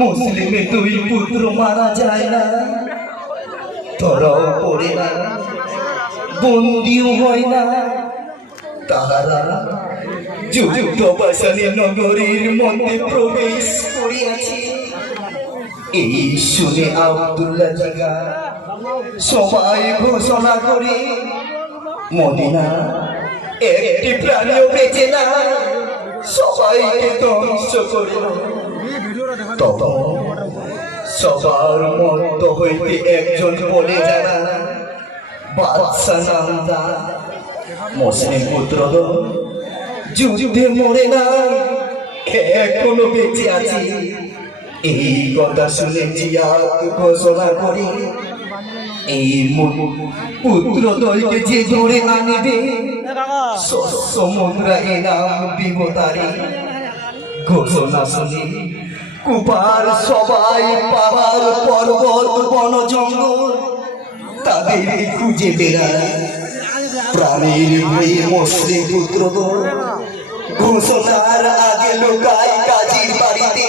মুসলিমে দুই পুত্র মারা যায় না, ধরাও পড়ে না, বন্দিও হয় না, তাহারা যুদ্ধবাসানী নগরীর মধ্যে প্রবেশ করিয়াছে। এই শুনে আব্দুল্লাহ জাগা সবাই ঘোষণা করে, মদিনা একটি প্রাণীও বেঁচে না, সবাইকে ধ্বংস করিল। তখন সবার মধ্য হইতে একজন বলে যারা বাদশাহ নামদার, মুসলিম পুত্র যুদ্ধে মরে না, এখনো বেঁচে আছে। এই কথা শুনে জিয়াদ ঘোষণা করি, এই পুত্র দলকে যে ধরে আনিবে সমুদ্র এনাম দিব তারে। ঘোষণা শুনি কুপার সবাই পাহাড় পর্বত বন জঙ্গল তাদের খুঁজে বেড়ায়। প্রাণীর হয়ে মুসলিম পুত্র ঘোষণার আগে লোকায় কাজীর বাড়িতে।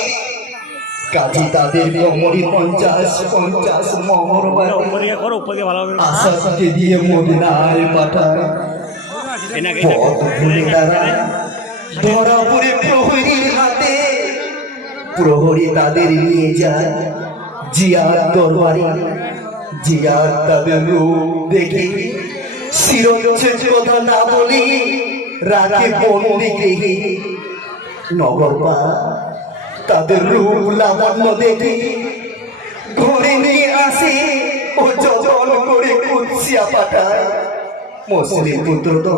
কাজী তাদের কোমরে 50 মোহর আসাদকে দিয়ে মদিনায় পাঠায়। ধরা পড়ে প্রহরীর হাতে, প্রহরী তাদের নিয়ে যায় জিয়ার দরবারে। জিয়ার তাদের রূপ দেখে শিরচ্ছেদ কথা না বলি রাখে বন্দি গৃহে। নগরপা তাদের রূপ লাবণ্য দেখে ঘরে নিয়ে আসে ও যতন করে কুৎসিয়া পাঠায়। মুসলিম পুত্র তো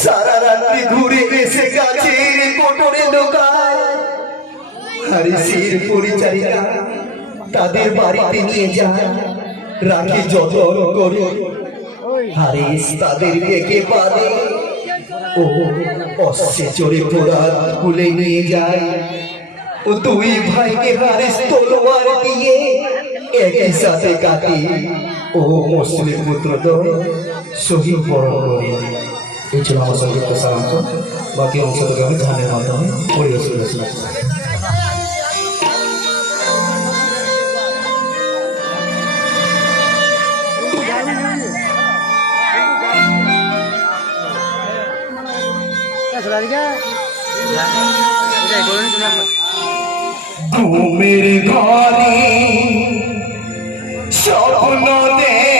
সারা রাত্রি ঘুরে এসে গাছের কোটরে ঢোকায়। হারিসের পরিচারিকা তাদের বাড়িতে নিয়ে যায়, রাখি যতন করে। হারিস তাদের দেখে বাঁধে ও অশ্বে চড়ে পোড়াত খুলে নিয়ে যায়। ও দুই ভাইকে হারিস তলোয়ার দিয়ে একই সাথে কাটে ও মুসলিম পুত্র তো শহীদ বরণ করে। এই ছিল আমার সংক্ষিপ্ত সারাংশ। বাকি অংশটাকে আমি ধানের মাধ্যমে পরিবেশন করেছিলাম। ঘুমের ঘরে স্বপ্ন দেখে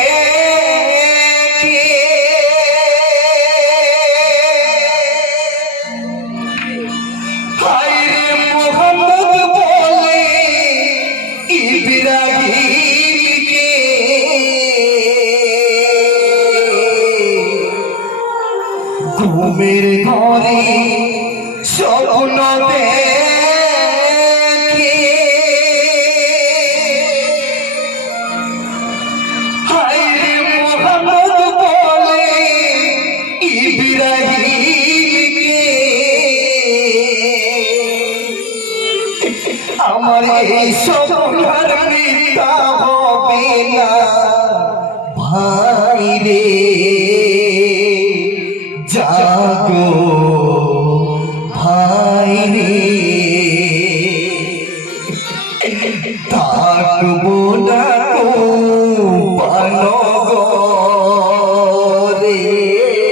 হায়রে মোহাম্মদ বলে ইব্রাহিমকে। ঘুমের ঘরে স্বপ্ন দেখে হায়রে মোহাম্মদ বলে ইব্রাহিমকে। আমার এই স্বপ্নের মিথ্যা হবে না ভাই রে, জাগো।